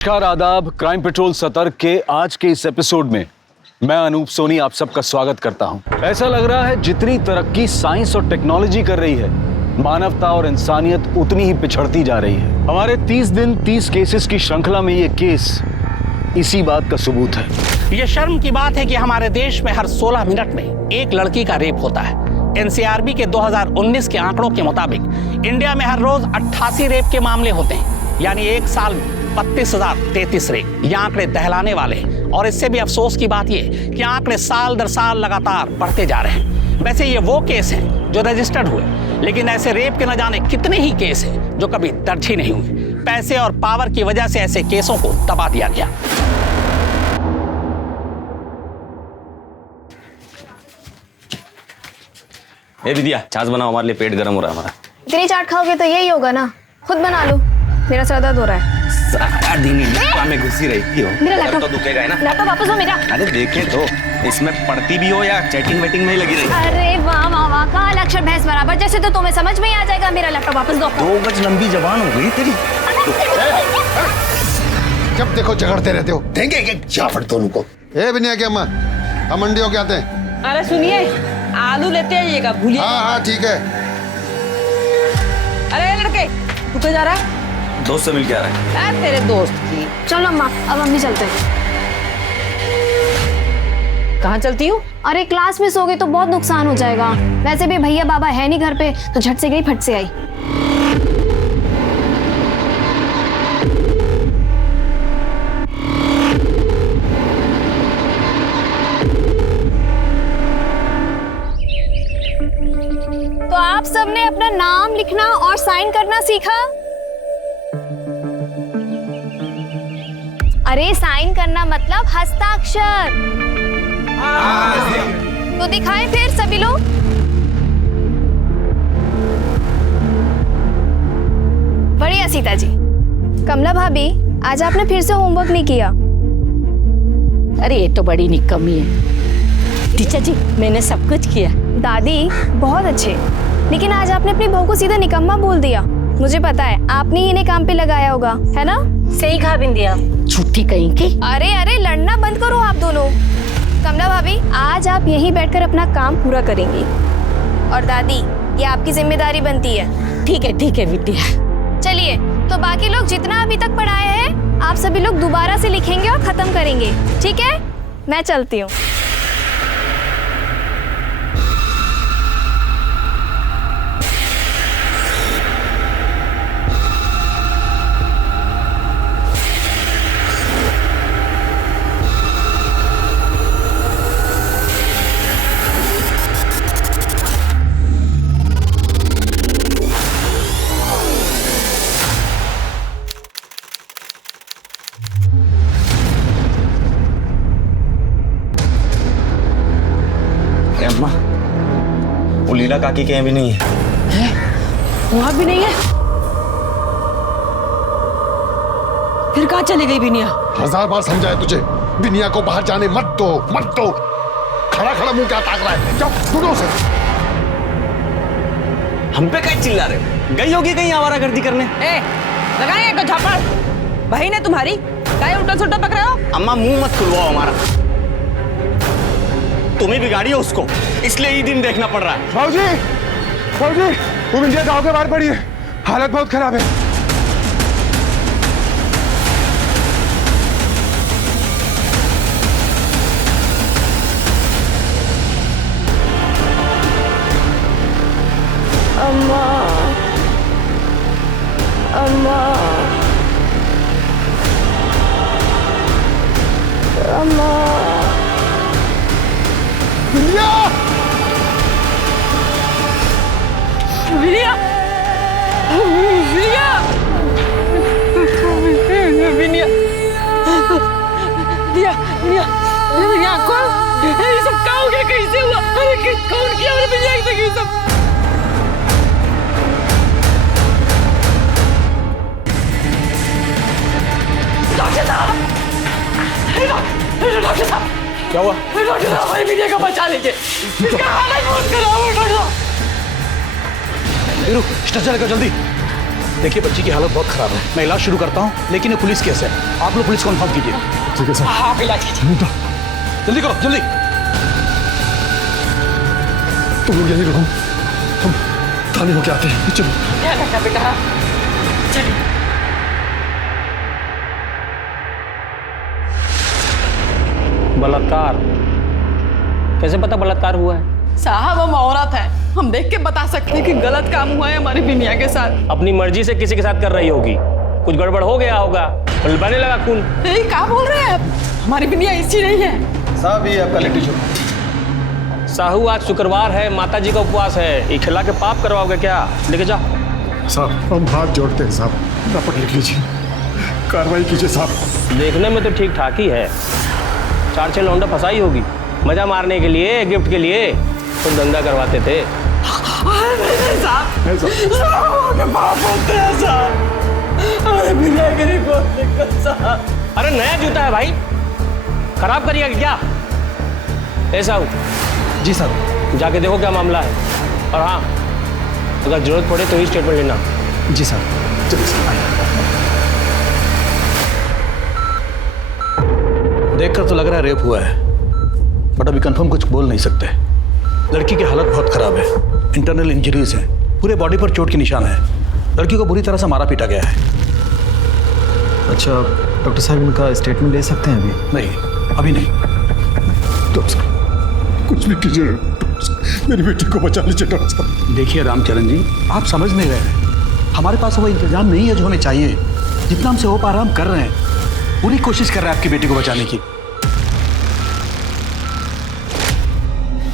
नमस्कार, आदाब। Crime petrol सतर्क के आज के इस एपिसोड में मैं अनूप सोनी आप सबका स्वागत करता हूं। ऐसा लग रहा है जितनी तरक्की साइंस और टेक्नोलॉजी कर रही है, मानवता और इंसानियत उतनी ही पिछड़ती जा रही है। हमारे 30 दिन 30 केसेस की श्रृंखला में ये केस इसी बात का सबूत है। ये शर्म की बात है कि हमारे देश में हर 16 मिनट में एक लड़की का रेप होता है। एनसीआरबी के 2019 के आंकड़ों के मुताबिक इंडिया में हर रोज 88 रेप के मामले होते हैं, यानी एक साल में 32,033 रेप। ये आंकड़े दहलाने वाले हैं और इससे भी अफसोस की बात ये कि आंकड़े साल दर साल लगातार बढ़ते जा रहे हैं। वैसे ये वो केस हैं जो रजिस्टर्ड हुए, लेकिन ऐसे रेप के न जाने कितने ही केस हैं जो कभी दर्ज ही नहीं हुए। पैसे और पावर की वजह से ऐसे केसों को दबा दिया गया। ए दीदिया, छाछ बनाओ, हमारे लिए पेट गर्म हो रहा है हमारा। इतनी चाट खाओगे तो यही होगा ना, खुद बना लो, मेरा सर दर्द हो रहा है। सारा दिन लैपटॉप में घुसी रहती हो। मेरा लैपटॉप तो दुखेगा है ना। लैपटॉप वापस दो मेरा। अरे देखे तो इसमें पढ़ती भी हो या चैटिंग वेटिंग में ही लगी रही। अरे वाह वाह वाह, काल अक्षर भैंस बराबर, जैसे तो तुम्हें समझ में ही आ जाएगा। मेरा लैपटॉप वापस दो। 2 गज लंबी जबान हो गई तेरी। जब देखो झगड़ते रहते हो, देंगे एक जाफट दोनों को। ए बिनिया की अम्मा, हम मंडी होके आते हैं। अरे सुनिए, आलू लेते आइएगा, भूलिए। हाँ ठीक है। अरे लड़के, तू तो जा रहा है? दोस्त से मिल के आ रहा है। अरे तेरे दोस्त की। चलो अम्मा, अब हम भी चलते हैं। कहाँ चलती हूँ? अरे क्लास में सोगे तो बहुत नुकसान हो जाएगा। वैसे भी भैया बाबा है नहीं घर पे, तो झट से गई फट से आई। तो आप सबने अपना नाम लिखना और साइन करना सीखा? अरे साइन करना मतलब हस्ताक्षर। तो दिखाएं फिर सभी लोग। बढ़िया सीता जी। कमला भाभी, आज आपने फिर से होमवर्क नहीं किया। अरे ये तो बड़ी निकम्मी है। टीचर जी, मैंने सब कुछ किया। दादी बहुत अच्छे, लेकिन आज आपने अपनी बहू को सीधा निकम्मा बोल दिया। मुझे पता है आपने ही इन्हें काम पे लगाया होगा, है ना? सही कहा बिंदिया। छुट्टी कहीं की। अरे अरे, लड़ना बंद करो आप दोनों। कमला भाभी, आज आप यहीं बैठकर अपना काम पूरा करेंगी। और दादी, ये आपकी जिम्मेदारी बनती है। ठीक है विद्या। चलिए, तो बाकी लोग जितना अभी तक पढ़ाए हैं, आप सभी लोग दोबारा से लिखेंगे और खत्म करेंगे, ठीक है? मैं चलती हूँ। अम्मा, वो लीला काकी के यहाँ भी नहीं है। वहाँ भी नहीं है? फिर कहाँ चली गई बिनिया? 1000 बार समझाया तुझे, बिनिया को बाहर जाने मत दो, मत दो। खड़ा खड़ा मुंह क्या ताक रहा है? जाओ ढूंढो उसे। हम पे कहीं चिल्ला रहे हो? गई होगी कहीं आवारागर्दी करने। लगाएंगे को झापड़। बहन है तुम्हारी, काहे उल्टा सुल्टा पक रहे हो? अम्मा मुंह मत खुलवाओ हमारा। तुम्हें बिगाड़ी है उसको, इसलिए ये दिन देखना पड़ रहा है। बाबूजी, वो बिंदिया गांव के बाहर पड़ी है, हालत बहुत खराब है। अम्मा, अम्मा, अम्मा। बिनिया! बिनिया, बिनिया, बिनिया, बिनिया, बिनिया, बिनिया, कौन? ये सब क्या हो गया? कैसे हुआ? अरे कौन किया? अरे बिनिया से ये सब। डॉक्टर साहब, डॉक्टर साहब, क्या हुआ? डॉक्टर साहब, हमारी बिटिया को बचा लीजिए। इसका हालत बहुत खराब है डॉक्टर साहब। रुक, स्ट्रेचर लेकर जल्दी। देखिए बच्ची की हालत बहुत खराब है, मैं इलाज शुरू करता हूँ, लेकिन ये पुलिस केस है, आप लोग पुलिस को इन्फॉर्म कीजिए। ठीक है सर। आप इलाज कीजिए। जल्दी करो जल्दी। तुम लोग यहीं रहो, हम थाने होके आते हैं। चलो। ध्यान रखना बेटा। चलिए। बलात्कार, कैसे पता बलात्कार हुआ है? साहब हम औरत हैं, हम देख के बता सकते हैं कि गलत काम हुआ है हमारी बिनिया के साथ। अपनी मर्जी से किसी के साथ कर रही होगी, कुछ गड़बड़ हो गया होगा, बहने लगा खून। यही क्या बोल रहे हैं आप? हमारी बिनिया ऐसी नहीं है। साहब ये आपका लिट्टी चोखा। साहू आज शुक्रवार है, माता जी का उपवास है, ये खिला के पाप करवाओगे क्या? लेके जाओ। साहब हम हाथ जोड़ते हैं साहब, रपट लिख लीजिए, कार्रवाई कीजिए साहब। देखने में तो ठीक ठाक ही है, 4-6 लौंडा फंसाई होगी, मजा मारने के लिए, गिफ्ट के लिए तो धंधा करवाते थे। अरे नया जूता है भाई, खराब करिएगा क्या? ऐसा हो? जी सर। जाके देखो क्या मामला है, और हाँ अगर जरूरत पड़े तो ही स्टेटमेंट लेना। जी सर। चलिए सर। देखकर तो लग रहा है रेप हुआ है, बट अभी कंफर्म कुछ बोल नहीं सकते। लड़की की हालत बहुत खराब है, इंटरनल इंजरीज हैं, पूरे बॉडी पर चोट के निशान है, लड़की को बुरी तरह से मारा पीटा गया है। अच्छा डॉक्टर साहब इनका स्टेटमेंट ले सकते हैं अभी? नहीं अभी नहीं। डॉक्टर साहब कुछ भी कीजिए, मेरी बेटी को बचा लीजिए डॉक्टर साहब। देखिए रामचरण जी, आप समझ नहीं रहे हैं, हमारे पास वो इंतजाम नहीं है जो हमें चाहिए। जितना हमसे हो पा रहा हम कर रहे हैं, पूरी कोशिश कर रहे हैं आपकी बेटी को बचाने की।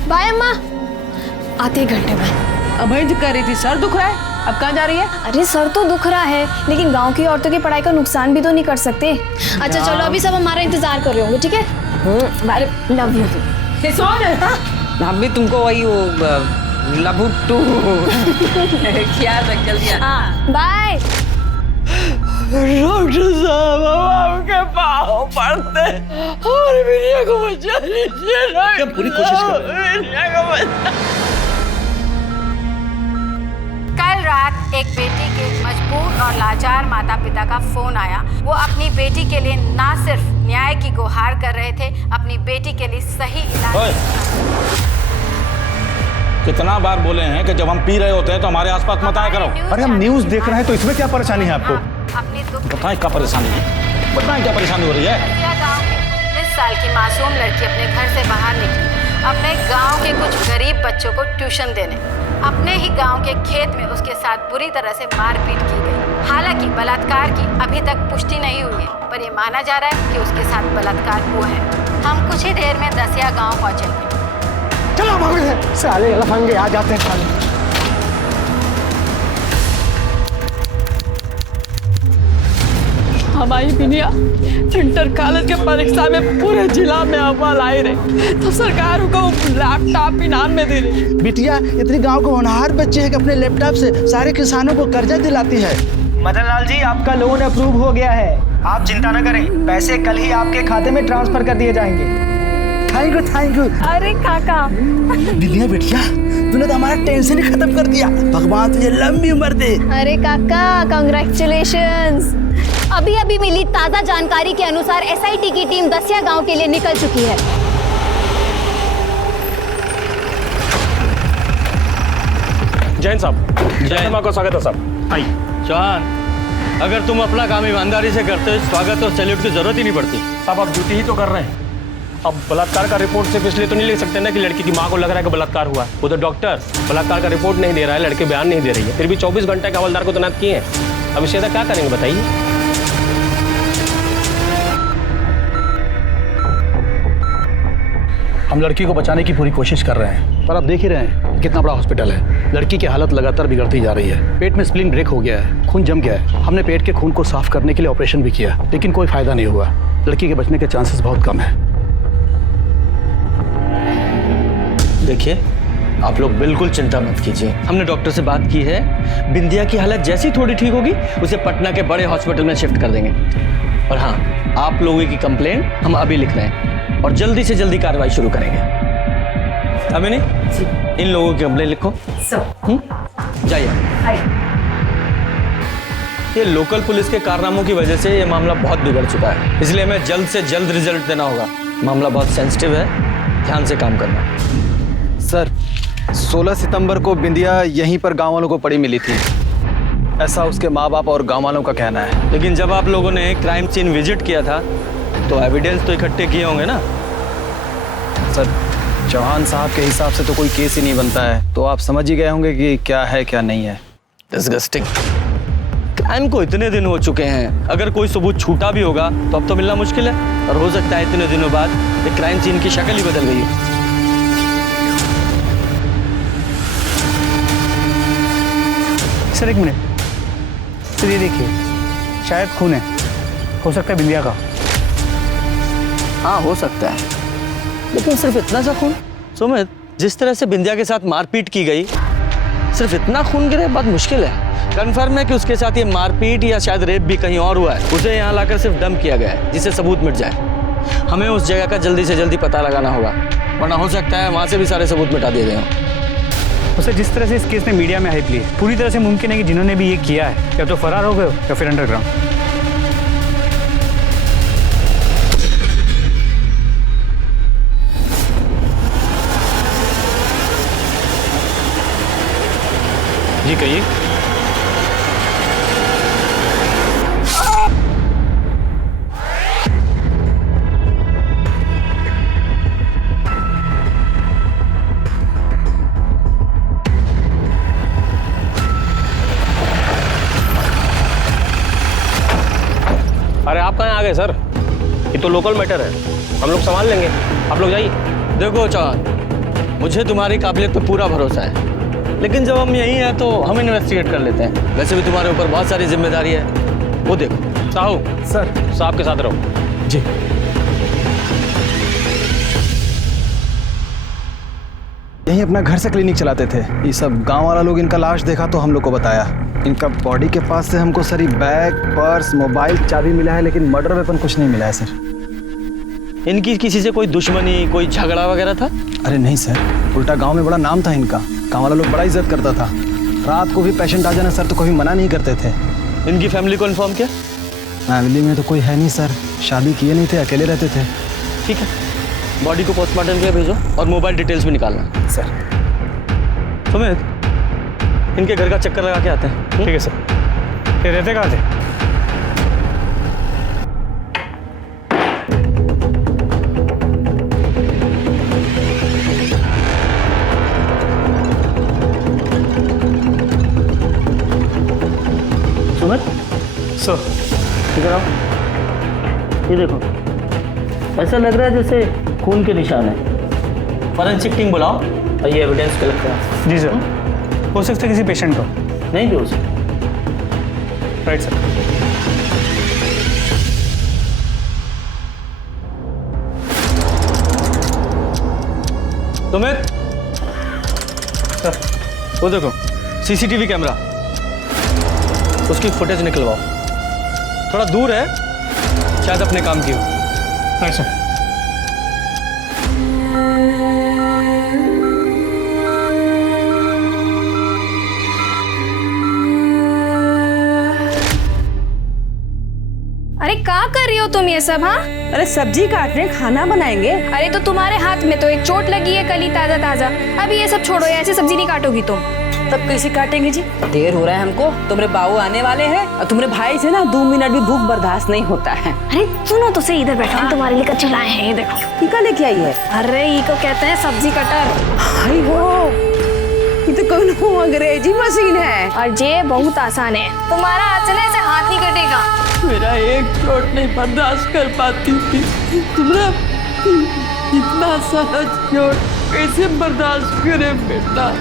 बाय अम्मा, आते एक घंटे में। अभय जो कह रही थी सर दुख रहा है, अब कहाँ जा रही है? अरे सर तो दुख रहा है, लेकिन गांव की औरतों की पढ़ाई का नुकसान भी तो नहीं कर सकते। अच्छा चलो, अभी सब हमारा इंतजार कर रहे होंगे, ठीक है? Love you. हम भी तुमको वही वो लभुट्टू ख्याल रख जल्दी। हाँ बाय। डॉक्टर साहब हम आपके पाँव पड़ते, हमारी बिटिया को बचा लीजिए। हम पूरी कोशिश कर रहे हैं। बिटिया को बचा। कल रात एक बेटी के मजबूर और लाचार माता पिता का फोन आया। वो अपनी बेटी के लिए ना सिर्फ न्याय की गुहार कर रहे थे, अपनी बेटी के लिए सही इलाज। कितना बार बोले हैं कि जब हम पी रहे होते हैं तो हमारे आसपास मत आया करो। अरे हम न्यूज़ देख रहे हैं तो इसमें क्या परेशानी है आपको? अपनी दुख बताएं क्या परेशानी है, बताएं क्या परेशानी हो रही है? गाँव की 19 साल की मासूम लड़की अपने घर से बाहर निकली, अपने गांव के कुछ गरीब बच्चों को ट्यूशन देने। अपने ही गांव के खेत में उसके साथ बुरी तरह से मारपीट की गई। हालांकि बलात्कार की अभी तक पुष्टि नहीं हुई है, पर ये माना जा रहा है कि उसके साथ बलात्कार हुआ है। हम कुछ ही देर में दसिया गांव पहुंचेंगे। चलो भाग साले लफंगे आ जाते हैं खाली। हमारी बिनिया इंटर कॉलेज के परीक्षा में पूरे जिला में अव्वल आई रही, तो सरकार को लैपटॉप इनाम में दे रही। बिटिया इतनी गांव को होनहार बच्चे हैं कि अपने लैपटॉप से सारे किसानों को कर्जा दिलाती है। मदन लाल जी आपका लोन अप्रूव हो गया है, आप चिंता न करें, पैसे कल ही आपके खाते में ट्रांसफर कर दिए जाएंगे। Thank you thank you. अरे काका, बिटिया बिटिया तूने तो हमारा टेंशन ही खत्म कर दिया, भगवान तुझे लंबी उम्र दे। अरे काका कांग्रेचुलेशंस। अभी अभी मिली ताजा जानकारी के अनुसार एसआईटी की टीम दसिया गांव के लिए निकल चुकी है। जैन साहब, जैन को स्वागत है साहब। आइए। चांद, अगर तुम अपना काम ईमानदारी से करते हो, स्वागत और सैल्यूट की जरूरत ही नहीं पड़ती। साहब आप ड्यूटी ही तो कर रहे हैं, अब बलात्कार का रिपोर्ट सिर्फ इसलिए तो नहीं लिख सकते ना कि लड़की की माँ को लग रहा है कि बलात्कार हुआ। वो तो डॉक्टर बलात्कार का रिपोर्ट नहीं दे रहा है, लड़के बयान नहीं दे रही है, फिर भी 24 घंटे के हवलदार को तैनात किए हैं। अब इससे क्या करेंगे बताइए? हम लड़की को बचाने की पूरी कोशिश कर रहे हैं, पर आप देख ही रहे हैं कितना बड़ा हॉस्पिटल है। लड़की की हालत लगातार बिगड़ती जा रही है, पेट में स्प्लीन ब्रेक हो गया है, खून जम गया है। हमने पेट के खून को साफ करने के लिए ऑपरेशन भी किया, लेकिन कोई फायदा नहीं हुआ। लड़की के बचने के चांसेस बहुत कम है। देखिए आप लोग बिल्कुल चिंता मत कीजिए, हमने डॉक्टर से बात की है, बिंदिया की हालत जैसी थोड़ी ठीक होगी उसे पटना के बड़े हॉस्पिटल में शिफ्ट कर देंगे। और हाँ, आप लोगों की कंप्लेंट हम अभी लिख रहे हैं और जल्दी से जल्दी कार्रवाई शुरू करेंगे। अमिनी, इन लोगों की कंप्लेंट लिखो। जाइए। ये लोकल पुलिस के कारनामों की वजह से ये मामला बहुत बिगड़ चुका है, इसलिए हमें जल्द से जल्द रिजल्ट देना होगा। मामला बहुत सेंसिटिव है, ध्यान से काम करना। सर 16 सितंबर को बिंदिया यहीं पर गांव वालों को पड़ी मिली थी, ऐसा उसके माँ बाप और गांव वालों का कहना है। लेकिन जब आप लोगों ने क्राइम सीन विजिट किया था तो एविडेंस तो इकट्ठे किए होंगे ना? सर चौहान साहब के हिसाब से तो कोई केस ही नहीं बनता है, तो आप समझ ही गए होंगे कि क्या है क्या नहीं है। डिस्गस्टिंग। क्राइम को इतने दिन हो चुके हैं, अगर कोई सबूत छूटा भी होगा तो अब तो मिलना मुश्किल है, और हो सकता है इतने दिनों बाद ये क्राइम सीन की शक्ल ही बदल गई है। सर एक मिनट सर, ये देखिए शायद खून है, हो सकता है बिंदिया का। हाँ हो सकता है, लेकिन सिर्फ इतना सा खून? सुमित, जिस तरह से बिंदिया के साथ मारपीट की गई, सिर्फ इतना खून गिरे बात मुश्किल है। कन्फर्म है कि उसके साथ ये मारपीट या शायद रेप भी कहीं और हुआ है, उसे यहाँ लाकर सिर्फ डंप किया गया है जिससे सबूत मिट जाए। हमें उस जगह का जल्दी से जल्दी पता लगाना होगा, वरना हो सकता है वहाँ से भी सारे सबूत मिटा दिए गए हों। सर जिस तरह से इस केस ने मीडिया में हाइप ली है, पूरी तरह से मुमकिन है कि जिन्होंने भी ये किया है या तो फरार हो गए या फिर अंडरग्राउंड। जी कहिए। अरे आप कहाँ आ गए सर? ये तो लोकल मैटर है, हम लोग संभाल लेंगे, आप लोग जाइए। देखो चौहान, मुझे तुम्हारी काबिलियत पे पूरा भरोसा है, लेकिन जब हम यहीं हैं तो हम इन्वेस्टिगेट कर लेते हैं। वैसे भी तुम्हारे ऊपर बहुत सारी जिम्मेदारी है। वो देखो साहू सर, साहब के साथ रहो। जी यहीं अपना घर से क्लिनिक चलाते थे। ये सब गांव वाला लोग इनका लाश देखा तो हम लोग को बताया। इनका बॉडी के पास से हमको सर बैग, पर्स, मोबाइल, चाबी मिला है, लेकिन मर्डर वेपन कुछ नहीं मिला है सर। इनकी किसी से कोई दुश्मनी, कोई झगड़ा वगैरह था? अरे नहीं सर, उल्टा गांव में बड़ा नाम था इनका, गांव वाला लोग बड़ा इज्जत करता था। रात को भी पेशेंट आ जाना सर तो कभी मना नहीं करते थे। इनकी फैमिली को इन्फॉर्म किया? फैमिली में तो कोई है नहीं सर, शादी किए नहीं थे, अकेले रहते थे। ठीक है, बॉडी को पोस्टमार्टम के लिए भेजो और मोबाइल डिटेल्स भी निकालना। सर सुमित, इनके घर का चक्कर लगा के आते हैं। ठीक है सर। ये रहते कहाँ थे? सुमित सर इधर आओ। ये देखो, ऐसा लग रहा है जैसे खून के निशान है। फॉरेंसिक टीम बुलाओ और ये एविडेंस कलेक्ट करो। जी सर। हो सकता है किसी पेशेंट का। नहीं भी हो सकता। Right sir. सुमित सर, वो देखो सीसीटीवी कैमरा, उसकी फुटेज निकलवाओ। थोड़ा दूर है, शायद अपने काम की हो। Right sir. अरे क्या कर रही हो तुम ये सब? हाँ अरे सब्जी काट रहे हैं, खाना बनाएंगे। अरे तो तुम्हारे हाथ में तो एक चोट लगी है, कल ही ताजा ताजा। अभी ये सब छोड़ो, ऐसे सब्जी नहीं काटोगी तुम। तब कैसे काटेंगे जी? देर हो रहा है हमको, तुम्हारे बाबू आने वाले हैं और तुम्हारे भाई से ना 2 मिनट भी भूख बर्दाश्त नहीं होता है। अरे सुनो तो सही, इधर बैठो, हम तुम्हारे लिए कच्चे लाए हैं, ये देखो। टीका लेके आई है? अरे ये को कहते हैं सब्जी कटर। हाय हो, ये तो कौन अंग्रेजी मशीन है। और ये बहुत आसान है, तुम्हारा हाथ से ना ऐसे हाथ नहीं कटेगा। मेरा एक चोट नहीं बर्दाश्त कर पाती थी, तुम्हारा इतना सारा चोट कैसे बर्दाश्त करे बेटा?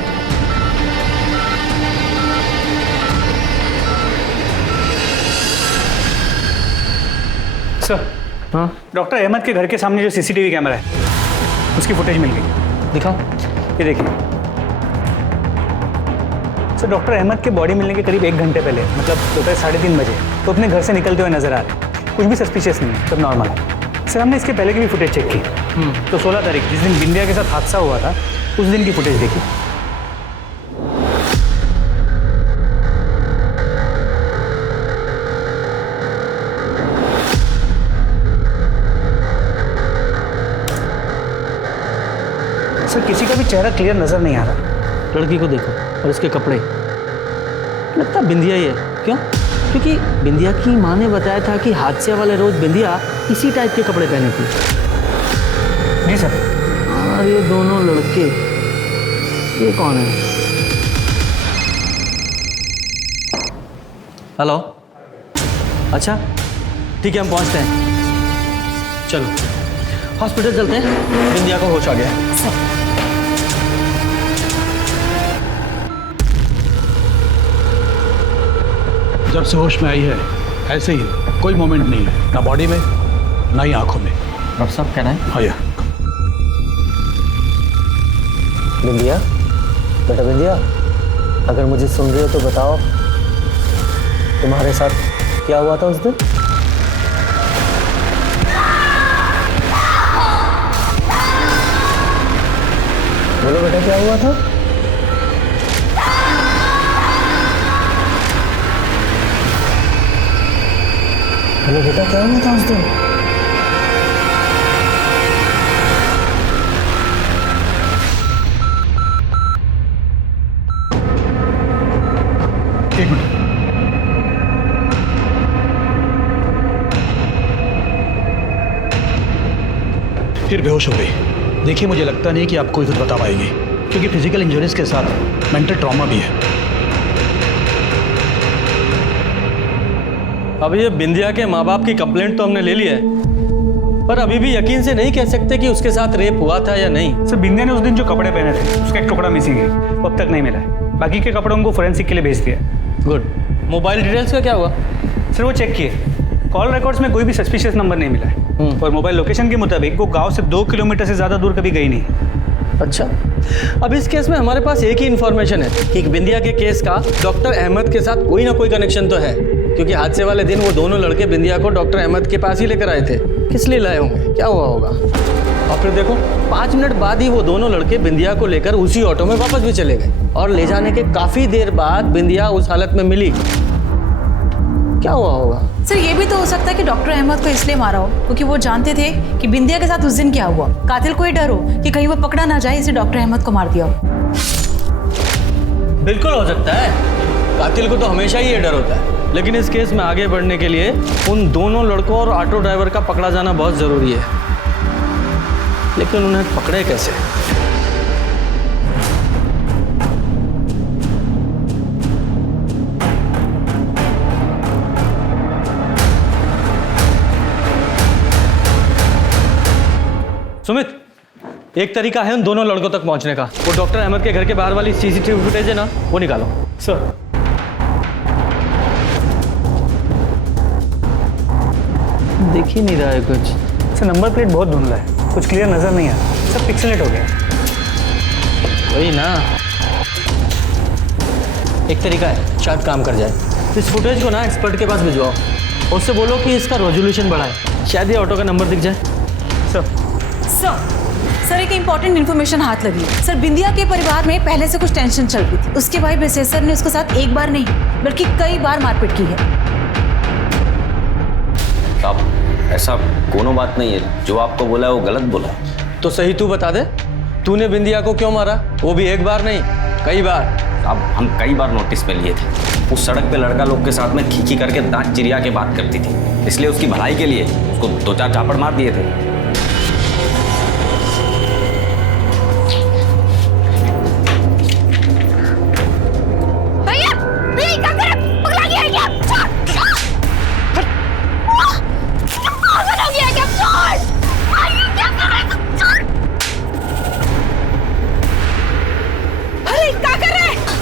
सर, हाँ डॉक्टर अहमद के घर के सामने जो सीसीटीवी कैमरा है उसकी फुटेज मिल गई। दिखाओ। ये देखिए सर, डॉक्टर अहमद के बॉडी मिलने के करीब 1 घंटे पहले, मतलब दोपहर 3:30 बजे तो अपने घर से निकलते हुए नजर आ रहे। कुछ भी सस्पिशियस नहीं है, सब नॉर्मल है। सर हमने इसके पहले की भी फुटेज चेक की, तो 16 तारीख जिस दिन बिंदिया के साथ हादसा हुआ था उस दिन की फुटेज देखी। सर किसी का भी चेहरा क्लियर नजर नहीं आ रहा। लड़की को देखो और इसके कपड़े, लगता बिंदिया ही है। क्यों? क्योंकि बिंदिया की माँ ने बताया था कि हादसे वाले रोज बिंदिया इसी टाइप के कपड़े पहने थी। जी सर। और ये दोनों लड़के, ये कौन है? हेलो, अच्छा ठीक है, हम पहुंचते हैं। चलो हॉस्पिटल चलते हैं, बिंदिया को होश आ गया है। जब से होश में आई है ऐसे ही, कोई मोमेंट नहीं है, ना बॉडी में ना ही आंखों में। डॉक्टर साहब कहना है? हाँ यार। बिंदिया, बेटा बिंदिया, अगर मुझे सुन रहे हो तो बताओ, तुम्हारे साथ क्या हुआ था उस दिन? बोलो बेटा, क्या हुआ था? बोलो बेटा, क्या हुआ था उस दिन? एक मिनट। फिर बेहोश हो गई। देखिए, मुझे लगता नहीं कि आप कोई कुछ बता पाएंगे, क्योंकि फिजिकल इंजरीज के साथ मेंटल ट्रॉमा भी है। अब ये बिंदिया के माँ बाप की कंप्लेंट तो हमने ले ली है, पर अभी भी यकीन से नहीं कह सकते कि उसके साथ रेप हुआ था या नहीं। सर बिंदिया ने उस दिन जो कपड़े पहने थे उसका एक टुकड़ा मिसिंग है, वो अब तक नहीं मिला है। बाकी के कपड़ों को फोरेंसिक के लिए भेज दिया। गुड। मोबाइल डिटेल्स का क्या हुआ? सर वो चेक किए, कॉल रिकॉर्ड्स में कोई भी सस्पिशियस नंबर नहीं मिला है, और मोबाइल लोकेशन के मुताबिक वो गांव से 2 किलोमीटर से ज़्यादा दूर कभी गई नहीं। अच्छा, अब इस केस में हमारे पास एक ही इन्फॉर्मेशन है कि बिंदिया के केस का डॉक्टर अहमद के साथ कोई ना कोई कनेक्शन तो है, क्योंकि हादसे वाले दिन वो दोनों लड़के बिंदिया को डॉक्टर अहमद के पास ही लेकर आए थे। किस लिए लाए होंगे, क्या हुआ होगा? और फिर देखो, 5 मिनट बाद ही वो दोनों लड़के बिंदिया को लेकर उसी ऑटो में वापस भी चले गए, और ले जाने के काफी देर बाद बिंदिया उस हालत में मिली। क्या हुआ होगा? सर ये भी तो हो सकता है कि डॉक्टर अहमद को इसलिए मारा हो क्योंकि वो जानते थे कि बिंदिया के साथ उस दिन क्या हुआ। कातिल को ही डर हो कि कहीं वो पकड़ा ना जाए, इसलिए डॉक्टर अहमद को मार दिया हो। बिल्कुल हो सकता है, कातिल को तो हमेशा ही ये डर होता है, लेकिन इस केस में आगे बढ़ने के लिए उन दोनों लड़कों और ऑटो ड्राइवर का पकड़ा जाना बहुत जरूरी है। लेकिन उन्हें पकड़े कैसे? सुमित, एक तरीका है उन दोनों लड़कों तक पहुंचने का। वो डॉक्टर अहमद के घर के बाहर वाली सीसीटीवी फुटेज है ना, वो निकालो। सर दिख ही नहीं रहा है कुछ। सर नंबर प्लेट बहुत धुंधला है, कुछ क्लियर नजर नहीं आ रहा, सब पिक्सेलेट हो गया। वही ना, एक तरीका है, शायद काम कर जाए। इस फुटेज को ना एक्सपर्ट के पास भिजवाओ, उससे बोलो कि इसका रेजोल्यूशन बढ़ाए, शायद ये ऑटो का नंबर दिख जाए। सर एक इम्पॉर्टेंट इन्फॉर्मेशन हाथ लगी। सर बिंदिया के परिवार में पहले से कुछ टेंशन चल रही थी। उसके भाई बेसेसर ने उसके साथ एक बार नहीं बल्कि कई बार मारपीट की है। साहब ऐसा कोनो बात नहीं है, जो आपको बोला है वो गलत बोला है। तो सही तू बता दे, तूने बिंदिया को क्यों मारा? वो भी एक बार नहीं, कई बार। अब हम कई बार नोटिस पे लिए थे, उस सड़क पे लड़का लोग के साथ में खींची करके दांत चिरिया के बात करती थी, इसलिए उसकी भलाई के लिए उसको 2-4 चापड़ मार दिए थे।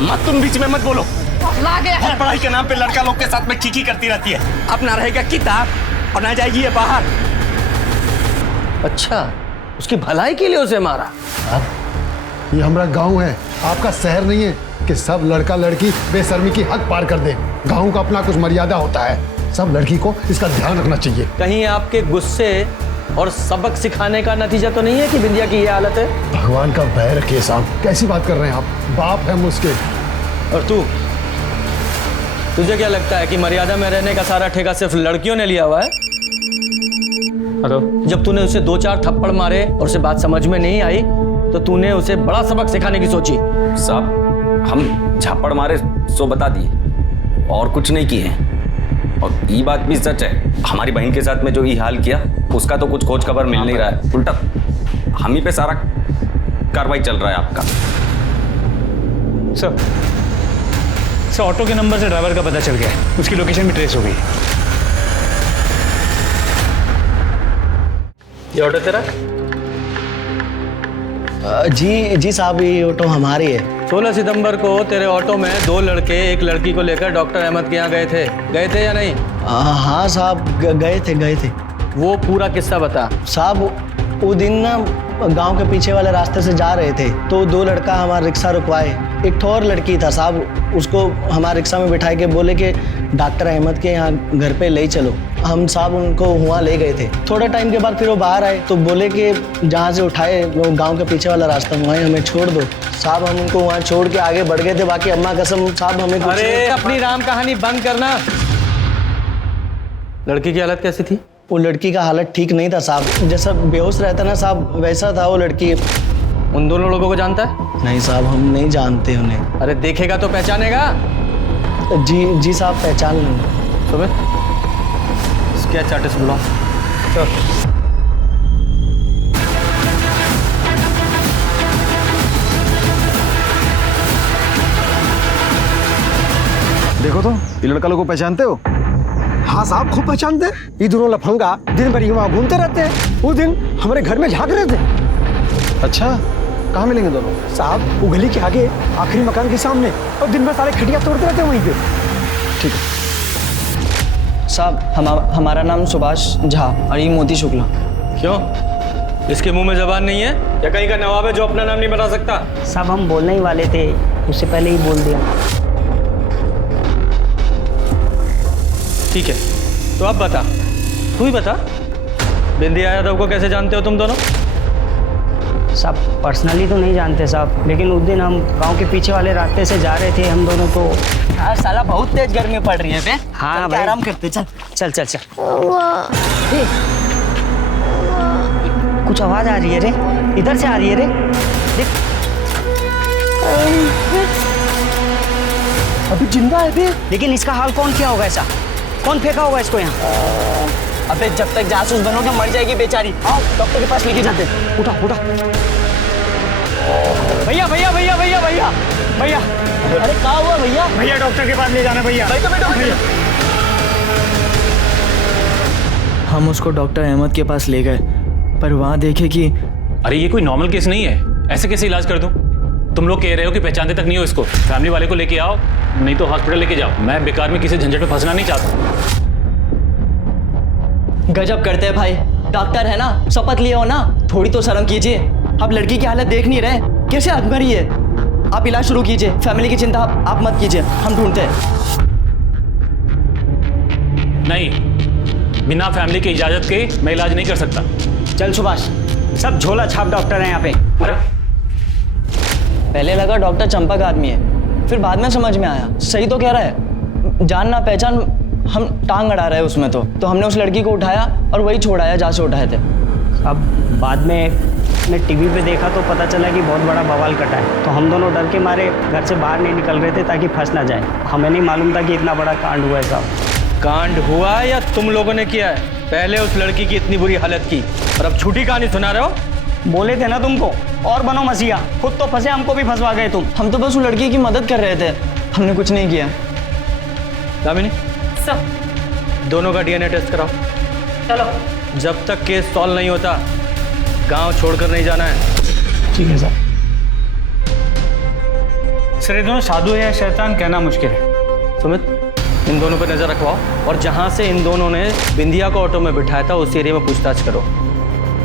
मत तुम बीच में मत बोलो। हर पढ़ाई के नाम पे लड़का लोग के साथ में खींची करती रहती है। अब ना रहेगा किताब और ना जाएगी ये बाहर। अच्छा, उसकी भलाई के लिए उसे मारा? ये हमारा गांव है, आपका शहर नहीं है कि सब लड़का लड़की बेशर्मी की हद पार कर दे। गांव का अपना कुछ मर्यादा होता है, सब लड़की को इसका ध्यान रखना चाहिए। कहीं आपके गुस्से और सबक सिखाने का नतीजा तो नहीं है कि बिंदिया की ये हालत है? भगवान का भय रखिए साहब, कैसी बात कर रहे हैं आप? बाप है मुझके। और तुझे क्या लगता है कि मर्यादा में रहने का सारा ठेका सिर्फ लड़कियों ने लिया हुआ है? जब तूने उसे 2-4 थप्पड़ मारे और उसे बात समझ में नहीं आई तो तूने उसे बड़ा सबक सिखाने की सोची। साहब हम झापड़ मारे सो बता दिए और कुछ नहीं किए हैं। और ये बात भी सच है, हमारी बहन के साथ में जो ये हाल किया उसका तो कुछ खोज खबर मिल नहीं रहा है, उल्टा हम ही पे सारा कार्रवाई चल रहा है आपका। सर ऑटो के नंबर से ड्राइवर का पता चल गया है, उसकी लोकेशन भी ट्रेस हो गई। ये ऑटो तेरा? जी साहब, ये ऑटो हमारी है। 16 सितंबर को तेरे ऑटो में 2 लड़के एक लड़की को लेकर डॉक्टर अहमद के यहाँ गए थे या नहीं? हाँ साहब, गए थे। वो पूरा किस्सा बता। साहब वो दिन ना गांव के पीछे वाले रास्ते से जा रहे थे तो 2 लड़का हमारा रिक्शा रुकवाए। एक ठो और लड़की था साहब, उसको हमारे रिक्शा में बिठाए के बोले कि डॉक्टर अहमद के यहाँ घर पे ले चलो। हम साहब उनको वहाँ ले गए थे। थोड़ा टाइम के बाद फिर वो बाहर आए तो बोले कि जहाँ से उठाए वो गांव के पीछे वाला रास्ता, वहाँ हमें छोड़ दो। साहब हम उनको वहाँ छोड़ के आगे बढ़ गए थे। बाकी अम्मा कसम साहब हमें कुछ अरे अपनी राम कहानी बंद करना। लड़की की हालत कैसी थी? वो लड़की का हालत ठीक नहीं था साहब, जैसा बेहोश रहता ना साहब वैसा था वो लड़की। उन दोनों लोगों को जानता है? नहीं साहब, हम नहीं जानते उन्हें। अरे देखेगा तो पहचानेगा? जी साहब, पहचान लेंगे। सुमित, स्केच आर्टिस्ट बुलाओ। देखो तो ये लड़का लोग को पहचानते हो? हाँ साहब, खूब पहचानते। ये दोनों लफंगा दिन भर वहाँ घूमते रहते हैं। उस दिन हमारे घर में झाँक रहे थे। अच्छा, कहाँ मिलेंगे दोनों? साहब वो गली के आगे आखिरी मकान के सामने, और दिन भर सारे खटिया तोड़ते रहते हैं वहीं पे। ठीक है साहब, हमारा नाम सुभाष झा और ये मोती शुक्ला। क्यों, इसके मुंह में जबान नहीं है या कहीं का नवाब है जो अपना नाम नहीं बता सकता? साहब हम बोलने ही वाले थे, उससे पहले ही बोल दिया। ठीक है, तो अब बता, तू ही बता, बिंदिया यादव को कैसे जानते हो तुम दोनों? साहब पर्सनली तो नहीं जानते साहब, लेकिन उस दिन हम गांव के पीछे वाले रास्ते से जा रहे थे हम दोनों तो। यार साला बहुत तेज गर्मी पड़ रही है बे। हाँ भाई, आराम करते। चल चल चल चल। कुछ आवाज आ रही है रे, इधर से आ रही है रे, देख। अभी जिंदा है बे। लेकिन इसका हाल कौन किया होगा ऐसा? कौन फेंका होगा इसको यहाँ? अबे जब तक जासूस बनोगे मर जाएगी बेचारी। आओ डॉक्टर के पास लेके जाते। उठा उठा। भैया भैया भैया भैया भैया भैया, अरे क्या हुआ भैया? भैया डॉक्टर के पास ले जाना भैया। हम उसको डॉक्टर अहमद के पास ले गए, पर वहाँ देखे कि अरे ये कोई नॉर्मल केस नहीं है, ऐसे कैसे इलाज कर दूं? तुम लोग कह रहे हो कि पहचानते तक नहीं हो इसको। फैमिली वाले को लेके आओ, नहीं तो हॉस्पिटल लेके जाओ। मैं बेकार में किसी झंझट में फंसना नहीं चाहता। गजब करते हैं भाई, डॉक्टर है ना, शपथ लिए हो ना, थोड़ी तो शर्म कीजिए। आप लड़की की हालत देख नहीं रहे, कैसे आत्महरी है? आप इलाज शुरू कीजिए, फैमिली की चिंता आप मत कीजिए, हम ढूंढते हैं। नहीं, बिना फैमिली की इजाजत के मैं इलाज नहीं कर सकता। चल सुभाष, सब झोला छाप डॉक्टर हैं यहाँ पे। पहले लगा डॉक्टर चंपा का आदमी है, फिर बाद में समझ में आया सही तो कह रहा है। जान ना पहचान, हम टांग अड़ा रहे उसमें तो हमने उस लड़की को उठाया और वही छोड़ाया जहाँ से उठाए थे। अब बाद में मैं टीवी पे देखा तो पता चला कि बहुत बड़ा बवाल कटा है, तो हम दोनों डर के मारे घर से बाहर नहीं निकल रहे थे ताकि फंस ना जाए। हमें नहीं मालूम था कि इतना बड़ा कांड हुआ है साहब। कांड हुआ या तुम लोगों ने किया है? पहले उस लड़की की इतनी बुरी हालत की और अब झूठी कहानी सुना रहे हो। बोले थे ना तुमको, और बनो मसीहा, खुद तो फंसे, हमको भी फंसवा गए तुम। हम तो बस उस लड़की की मदद कर रहे थे, हमने कुछ नहीं किया। दामिनी सब दोनों का डीएनए टेस्ट कराओ। चलो। जब तक केस सॉल्व नहीं होता गांव छोड़कर नहीं जाना है। ठीक है सर। सर ये दोनों साधु है या शैतान कहना मुश्किल है। सुमित, इन दोनों पर नजर रखवाओ और जहां से इन दोनों ने बिंदिया को ऑटो में बिठाया था उस एरिया में पूछताछ करो।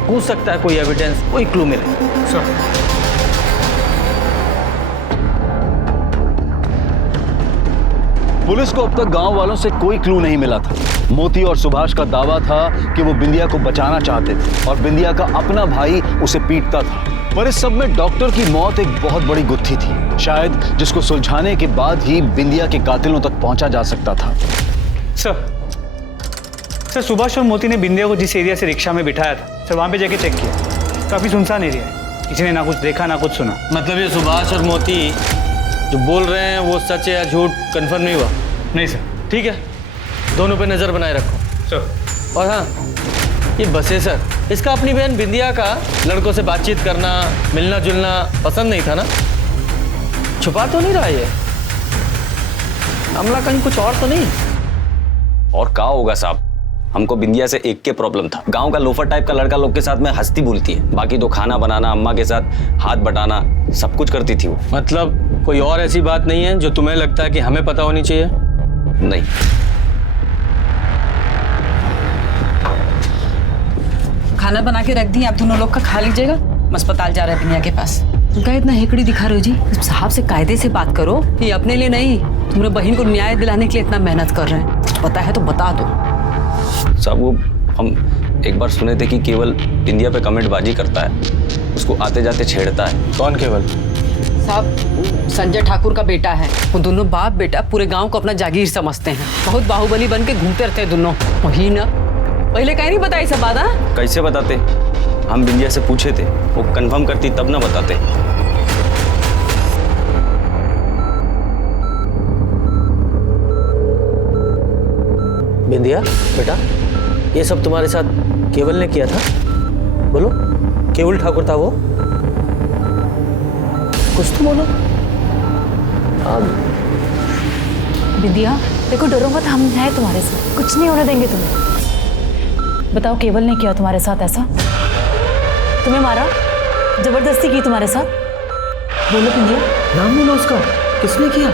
हो सकता है कोई एविडेंस, कोई क्लू मिले। सर पुलिस को अब तक गांव वालों से कोई क्लू नहीं मिला था। मोती और सुभाष का दावा था कि वो बिंदिया को बचाना चाहते थे और बिंदिया का अपना भाई उसे पीटता था। पर इस सब में डॉक्टर की मौत एक बहुत बड़ी गुत्थी थी, शायद जिसको सुलझाने के बाद ही बिंदिया के कातिलों तक पहुंचा जा सकता था। सर सुभाष और मोती ने बिंदिया को जिस एरिया से रिक्शा में बिठाया था सर, वहां पे जाके चेक किया, काफी सुनसान एरिया है। किसी ने ना कुछ देखा ना कुछ सुना। मतलब ये सुभाष और मोती जो बोल रहे हैं वो सच है या झूठ कंफर्म नहीं हुआ? नहीं सर। ठीक है, दोनों पे नजर बनाए रखो। सर। और हाँ, ये बसेसर, इसका अपनी बहन बिंदिया का लड़कों से बातचीत करना, मिलना जुलना पसंद नहीं था ना? छुपा तो नहीं रहा ये मामला कहीं कुछ और तो नहीं? और क्या होगा साहब, हमको बिंदिया से एक के प्रॉब्लम था। गांव का लोफर टाइप का लड़का लोग के साथ में हंसती बोलती है, बाकी तो खाना बनाना, अम्मा के साथ हाथ बटाना सब कुछ करती थी वो। मतलब कोई और ऐसी बात नहीं है जो तुम्हें लगता है कि हमें पता होनी चाहिए? नहीं। खाना बना के रख दी, आप दोनों लोग का खा लीजिएगा। मैं अस्पताल जा रहा है बिंदिया के पास। तुम क्या इतना हेकड़ी दिखा रहे हो जी? साहब से कायदे से बात करो। ये अपने लिए नहीं, तुम्हारे बहन को न्याय दिलाने के लिए इतना मेहनत कर रहे हैं। पता है तो बता दो। साहब वो हम एक बार सुने थे कि केवल बिंदिया पे कमेंटबाजी करता है, उसको आते जाते छेड़ता है। कौन केवल? साहब संजय ठाकुर का बेटा है। वो दोनों बाप बेटा पूरे गांव को अपना जागीर समझते हैं। बहुत बाहुबली बन के घूमते रहते हैं दोनों। वही ना, पहले कहीं नहीं बताई सब बात। हाँ कैसे बताते? हम बिंदिया से पूछे थे, वो कंफर्म करती तब ना बताते। बिंदिया बेटा, ये सब तुम्हारे साथ केवल ने किया था? बोलो, केवल ठाकुर था वो? कुछ तो बोलो। बिंदिया देखो, डरो मत, हम हैं तुम्हारे साथ, कुछ नहीं होने देंगे तुम्हें। बताओ, केवल ने किया तुम्हारे साथ ऐसा? तुम्हें मारा, जबरदस्ती की तुम्हारे साथ? बोलो बिंदिया। नाम बोलो उसका, किसने किया?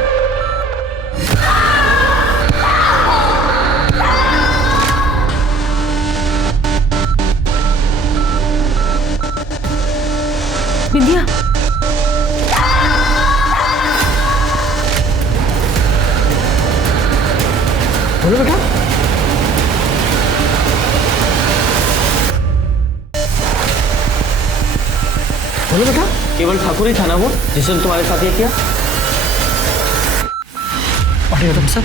बिंदिया बोलो बेटा। बोलो बेटा, केवल ठाकुर ही था ना वो जिसने तुम्हारे साथ ये किया? अरे तुम सब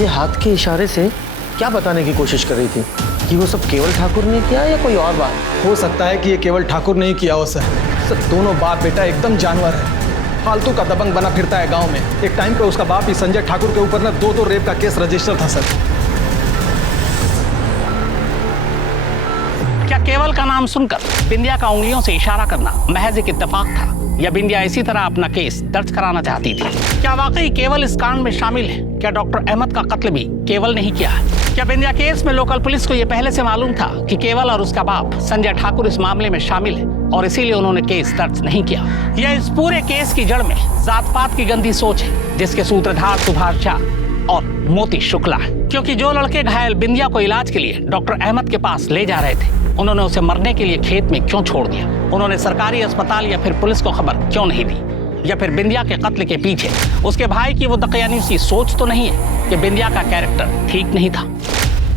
ये हाथ के इशारे से क्या बताने की कोशिश कर रही थी? कि वो सब केवल ठाकुर ने किया या कोई और बात? हो सकता है कि ये केवल ठाकुर नहीं किया हो सर। दोनों बाप बेटा एकदम जानवर है, फालतू का दबंग बना फिरता है गांव में। एक टाइम पे उसका बाप ही संजय ठाकुर के ऊपर ना दो रेप का केस रजिस्टर था सर। क्या केवल का नाम सुनकर बिंदिया का उंगलियों से इशारा करना महज एक इत्तेफाक था, या बिंदिया इसी तरह अपना केस दर्ज कराना चाहती थी? क्या वाकई केवल इस कांड में शामिल है? क्या डॉक्टर अहमद का कत्ल भी केवल नहीं किया है? क्या बिंदिया केस में लोकल पुलिस को यह पहले से मालूम था कि केवल और उसका बाप संजय ठाकुर इस मामले में शामिल है और इसीलिए उन्होंने केस दर्ज नहीं किया? यह इस पूरे केस की जड़ में जात पात की गंदी सोच है, जिसके सूत्रधार सुभाष झा और मोती शुक्ला है। क्योंकि जो लड़के घायल बिंदिया को इलाज के लिए डॉक्टर अहमद के पास ले जा रहे थे, उन्होंने उसे मरने के लिए खेत में क्यों छोड़ दिया? उन्होंने सरकारी अस्पताल या फिर पुलिस को खबर क्यों नहीं दी? या फिर बिंदिया के कत्ल के पीछे उसके भाई की वो दकियानी सी सोच तो नहीं है कि बिंदिया का कैरेक्टर ठीक नहीं था?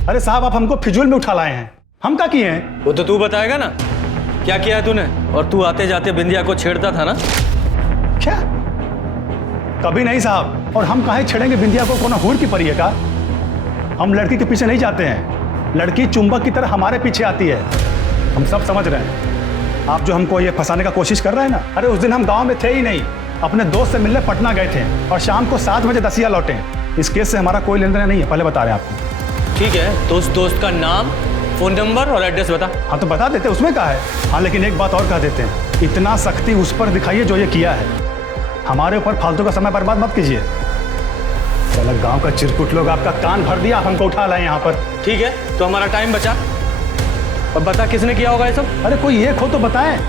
अरे साहब, आप हमको फिजूल में उठा लाए हैं। हम क्या किए हैं? वो तो तू बताएगा ना, क्या किया तूने? और तू आते जाते बिंदिया को छेड़ता था ना? क्या? कभी नहीं साहब। और हम काहे छेड़ेंगे बिंदिया को? कौन हूर की परी है का? हम लड़की के पीछे नहीं जाते हैं, लड़की चुंबक की तरह हमारे पीछे आती है। हम सब समझ रहे हैं। आप जो हमको ये फंसाने का कोशिश कर रहे हैं ना, अरे उस दिन हम गांव में थे ही नहीं, अपने दोस्त से मिलने पटना गए थे और शाम को 7 बजे दसिया लौटे। इस केस से हमारा कोई लेन देन नहीं है, पहले बता रहे हैं आपको। ठीक है, तो उस दोस्त का नाम, फोन नंबर और एड्रेस बता। हाँ तो बता देते, उसमें क्या है। हाँ लेकिन एक बात और कह देते हैं, इतना सख्ती उस पर दिखाइए जो ये किया है। हमारे ऊपर फालतू का समय बर्बाद मत कीजिए। चलो गांव का चिरकुट लोग आपका कान भर दिया, हमको उठा लाए यहाँ पर। ठीक है, तो हमारा टाइम बचा। और बता किसने किया होगा ये सब? अरे कोई एक हो तो बताएं,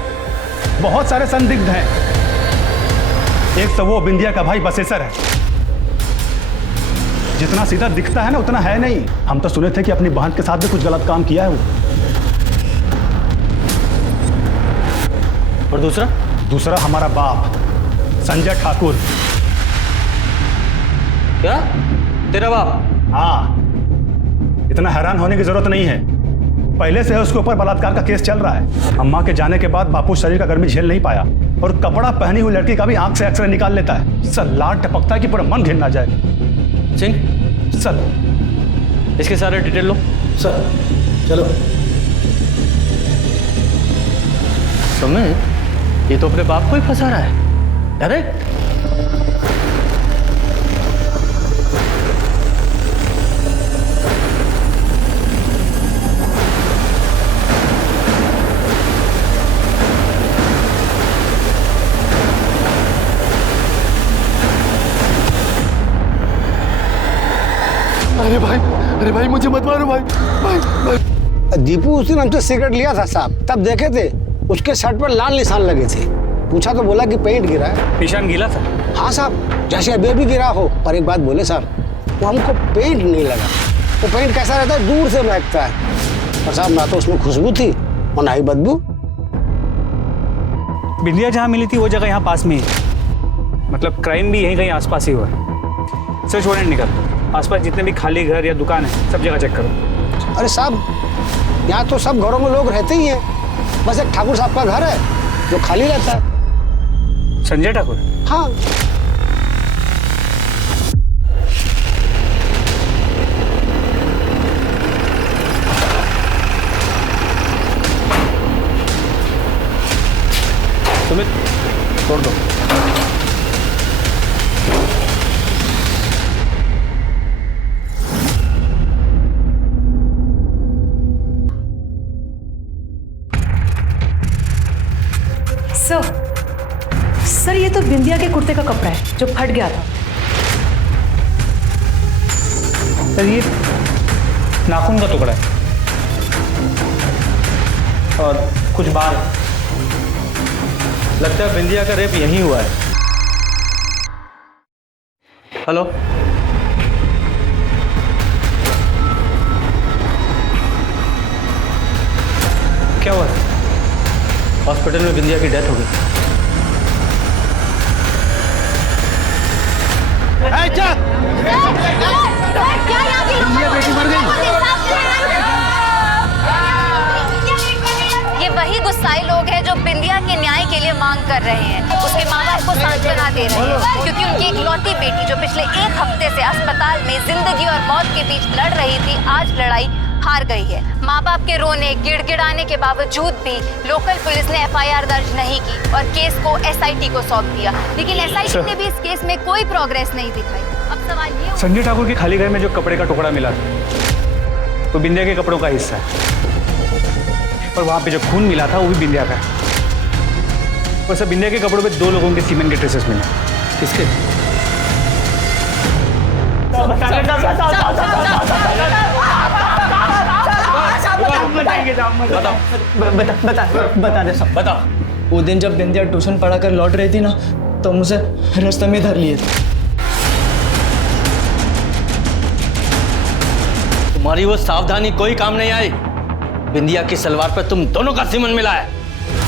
बहुत सारे संदिग्ध हैं। एक तो वो बिंदिया का भाई बसेसर है, जितना सीधा दिखता है ना उतना है नहीं। हम तो सुने थे कि अपनी बहन के साथ भी कुछ गलत काम किया है वो। और दूसरा हमारा बाप संजय ठाकुर। क्या? तेरा बाप? हाँ, इतना हैरान होने की जरूरत नहीं है, पहले से उसके ऊपर बलात्कार का केस चल रहा है। अम्मा के जाने के बाद बापू शरीर का गर्मी झेल नहीं पाया और कपड़ा पहनी हुई लड़की का भी आंख से एक्सरे निकाल लेता है। सर लाड टपकता है कि पूरा मन घिन ना जाए। सिंह, सर इसके सारे डिटेल लो। सर चलो। सुमित, ये तो अपने बाप को ही फंसा रहा है। अरे अरे भाई मुझे मत मारो भाई। भाई दीपू उस दिन हमसे सिगरेट लिया था साहब, तब देखे थे उसके शर्ट पर लाल निशान लगे थे। पूछा तो बोला कि पेंट गिरा है। निशान गिला था? हाँ साहब, जैसे अभी भी गिरा हो। पर एक बात बोले साहब, वो हमको पेंट नहीं लगा। वो पेंट कैसा रहता है, दूर से महकता है। और साहब ना तो उसमें खुशबू थी और ना ही बदबू। बिंदिया जहाँ मिली थी वो जगह यहाँ पास में ही, मतलब क्राइम भी यहीं कहीं आसपास ही हुआ है। सर्च वारंट निकल, आसपास जितने भी खाली घर या दुकान है सब जगह चेक करो। अरे साहब, यहाँ तो सब घरों में लोग रहते ही हैं, बस एक ठाकुर साहब का घर है जो खाली रहता है। संजय ठाकुर? हाँ। सुमित, तोड़ दो। सर ये तो बिंदिया के कुर्ते का कपड़ा है जो फट गया था। सर ये नाखून का टुकड़ा है और कुछ बाल। लगता है बिंदिया का रेप यहीं हुआ है। हेलो, क्या हुआ? हॉस्पिटल में बिंदिया की डेथ हो गई। बेटी मर गई। ये वही गुस्साई लोग हैं जो बिंदिया के न्याय के लिए मांग कर रहे हैं। उसके माँ बाप को सांत्वना दे रहे हैं क्योंकि उनकी इकलौती बेटी जो पिछले 1 हफ्ते से अस्पताल में जिंदगी और मौत के बीच लड़ रही थी, आज लड़ाई हार गई है। माँ बाप के रोने गिड़गिड़ाने के बावजूद भी लोकल पुलिस ने FIR दर्ज नहीं की और केस को SIT को सौंप दिया, लेकिन SIT ने भी इस केस में कोई प्रोग्रेस नहीं दिखाई। अब सवाल ये, संजय ठाकुर के खाली घर में जो कपड़े का टुकड़ा मिला था तो बिंदिया के कपड़ों का हिस्सा है और वहां पे जो खून मिला था वो भी बिंदिया का है। और सब बिंदिया के कपड़ों पे 2 लोगों के सीमेंट के ट्रेसेस मिले। किसके? बता दे सब। बता। वो दिन जब बिंदिया ट्यूशन पढ़ा कर लौट रही थी ना, तो मुझे रास्ते में धर लिए थे। तुम्हारी वो सावधानी कोई काम नहीं आई। बिंदिया की सलवार पर तुम दोनों का सीमन मिला है।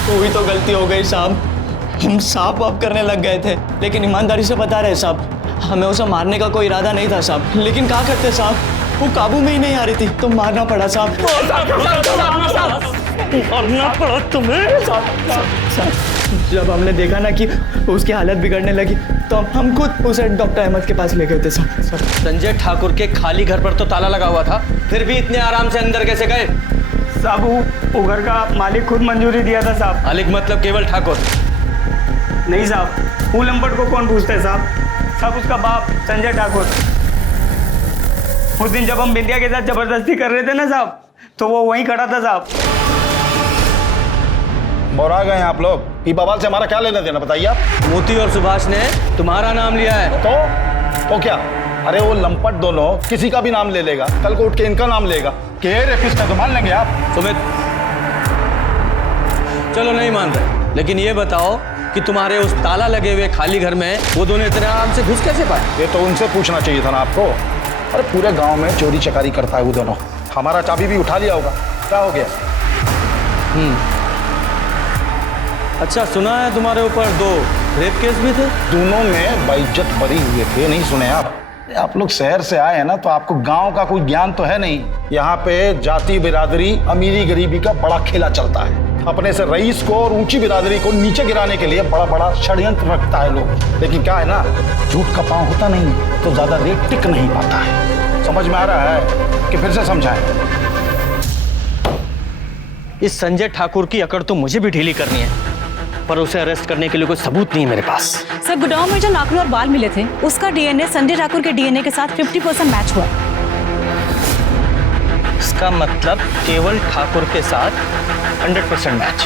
वही तो गलती हो गई साहब। हम साफ वाप करने लग गए थे, लेकिन ईमानदारी से बता रहे साहब, हमें उसे मारने का कोई इरादा नहीं था साहब। लेकिन क्या करते साहब, वो काबू में ही नहीं आ रही थी तो मारना पड़ा साहब। मारना पड़ा तुम्हें? जब हमने देखा ना कि उसकी हालत बिगड़ने लगी तो हम खुद उसे डॉक्टर अहमद के पास ले गए थे साहब। संजय ठाकुर के खाली घर पर तो ताला लगा हुआ था, फिर भी इतने आराम से अंदर कैसे गए? साहब वो घर का मालिक खुद मंजूरी दिया था साहब। मालिक मतलब केवल ठाकुर? नहीं साहब, वो लंपट को कौन पूछता है साहब? साहब उसका बाप संजय ठाकुर। उस दिन जब हम बिंदिया के साथ जबरदस्ती कर रहे थे ना साहब, तो वो वहीं खड़ा था साहब। और आ गए हैं आप लोग। ये बवाल से हमारा क्या लेना देना बताइए आप? मोती और सुभाष ने तुम्हारा नाम लिया है। तो क्या? अरे वो लंपट दोनों किसी का भी नाम ले लेगा, कल को उठ के इनका नाम लेगा कि रेपिस्ट है, तो मान लेंगे आप? सुमित, चलो नहीं मान रहे, लेकिन ये बताओ कि तुम्हारे उस ताला लगे हुए खाली घर में वो दोनों इतने आराम से घुस कैसे पाए? ये तो उनसे पूछना चाहिए था ना आपको। अरे पूरे गांव में चोरी चकारी करता है वो दोनों, हमारा चाबी भी उठा लिया होगा। क्या हो गया? अच्छा, सुना है तुम्हारे ऊपर 2 रेप केस भी थे? दोनों में बेइज्जत बरी हुए थे, नहीं सुने आप? आप लोग शहर से आए हैं ना, तो आपको गांव का कोई ज्ञान तो है नहीं। यहाँ पे जाति बिरादरी अमीरी गरीबी का बड़ा खेला चलता है। अपने से रईस को और ऊंची बिरादरी को नीचे गिराने के लिए बड़ा बड़ा षड्यंत्र रखता है लोग। लेकिन क्या है ना, झूठ का पांव होता नहीं है तो ज्यादा देर टिक नहीं पाता है। समझ में आ रहा है कि फिर से समझाएं? इस संजय ठाकुर की अकड़ तो मुझे भी ढीली करनी है, पर उसे अरेस्ट करने के लिए कोई सबूत नहीं है मेरे पास। सर, गोडाउन में जो नाखून और बाल मिले थे उसका डीएनए संजय ठाकुर के डीएनए के साथ 50% मैच हुआ। इसका मतलब केवल ठाकुर के साथ 100% मैच।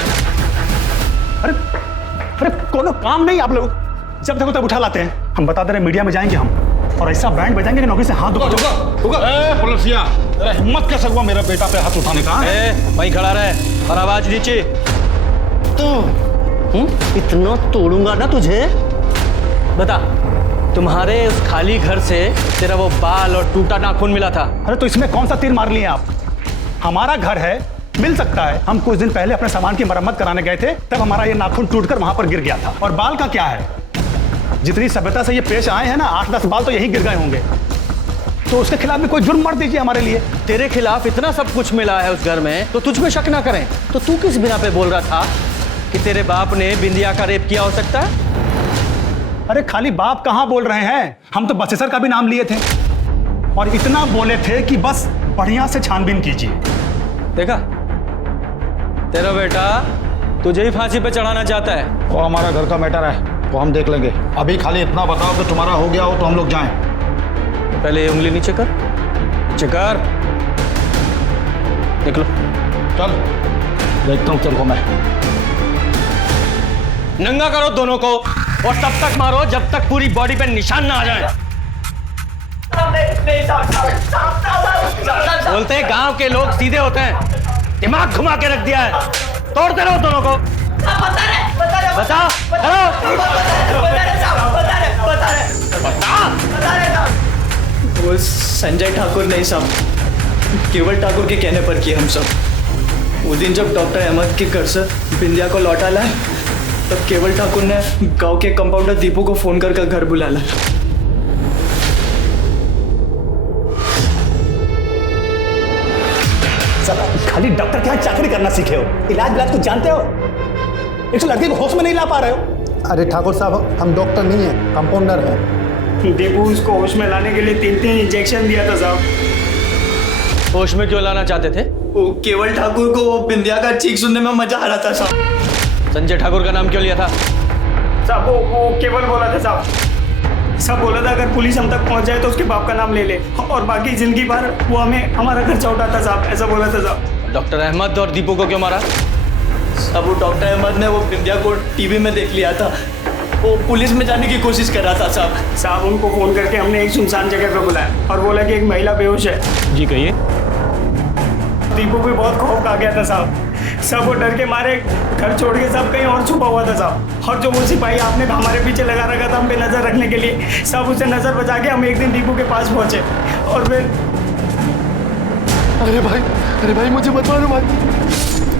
अरे कोनो काम नहीं आप लोग, जब देखो तब उठा लाते हैं। हम बता दे रहे मीडिया में जाएंगे हम, और ऐसा बैंड बजाएंगे कि नौकरी से हाथ पुलिसिया, हिम्मत कैसे हुआ मेरा बेटा पे हाथ उठाने का? वहीं खड़ा रहे और आवाज नीचे। तो इतना तोड़ूंगा ना तुझे। बता, तुम्हारे उस खाली घर से तेरा वो बाल और टूटा नाखून मिला था। अरे तो इसमें कौन सा तीर मार लिए आप? हमारा घर है, मिल सकता है। हम कुछ दिन पहले अपने सामान की मरम्मत कराने गए थे, तब हमारा ये नाखून टूटकर वहां पर गिर गया था। और बाल का क्या है? जितनी सभ्यता से ये पेश आए हैं ना, 8-10 बाल तो यही गिर गए होंगे। तो उसके खिलाफ भी कोई जुर्म मत दीजिए हमारे लिए। तेरे खिलाफ इतना सब कुछ मिला है उस घर में, तो तुझ पे शक ना करें। तो तू किस बिना पे बोल रहा था कि तेरे बाप ने बिंदिया का रेप किया हो सकता है? अरे खाली बाप कहां बोल रहे हैं, हम तो बसेसर का भी नाम लिए थे, और इतना बोले थे कि बस बढ़िया से छानबीन कीजिए। देखा, तेरा बेटा तुझे ही फांसी पे चढ़ाना चाहता है। वो हमारा घर का मैटर है, वो हम देख लेंगे। अभी खाली इतना बताओ कि तुम्हारा हो गया हो तो हम लोग जाएं। पहले ये उंगली नीचे कर, नीचे कर। निकलो। चल देखता हूँ तेरे को मैं। नंगा करो दोनों को, और तब तक मारो जब तक पूरी बॉडी पे निशान ना आ जाए। बोलते हैं गांव के लोग सीधे होते हैं, दिमाग घुमा के रख दिया है। तोड़ते रहो दोनों को। बता, वो संजय ठाकुर नहीं साहब, केवल ठाकुर के कहने पर किए हम सब। वो दिन जब डॉक्टर अहमद के घर से बिंदिया को लौटा लाए, तब केवल ठाकुर ने गांव के कंपाउंडर दीपू को फोन कर घर बुला लाया। खाली डॉक्टर के यहाँ चाकरी करना सीखे हो, इलाज तो जानते हो। एक लड़के को होश में नहीं ला पा रहे हो। अरे ठाकुर साहब, हम डॉक्टर नहीं है, कंपाउंडर है। दीपू उसको होश में लाने के लिए 3 इंजेक्शन दिया था साहब। होश में क्यों लाना चाहते थे? वो केवल ठाकुर को बिंदिया का चीख सुनने में मजा आ रहा था साहब। संजय ठाकुर का नाम क्यों लिया था? साहब वो केवल बोला था साहब। सब बोला था अगर पुलिस हम तक पहुंच जाए तो उसके बाप का नाम ले ले, और बाकी जिंदगी भर वो हमें हमारा खर्चा उठाता साहब, ऐसा बोला था साहब। डॉक्टर अहमद और दीपू को क्यों मारा? अब वो डॉक्टर अहमद ने वो बिंदिया को टीवी में देख लिया था, वो पुलिस में जाने की कोशिश कर रहा था साहब। साहब उनको फोन करके हमने एक सुनसान जगह पे बुलाया और बोला कि एक महिला बेहोश है। जी कहिए। दीपू भी बहुत खौफ आ गया था साहब। सब वो डर के मारे घर छोड़ के सब कहीं और छुपा हुआ था साहब। और जो वो सिपाही आपने हमारे पीछे लगा रखा था हम पे नजर रखने के लिए, सब उसे नजर बचा के हम एक दिन दीपू के पास पहुंचे और फिर। अरे भाई मुझे बता दो भाई।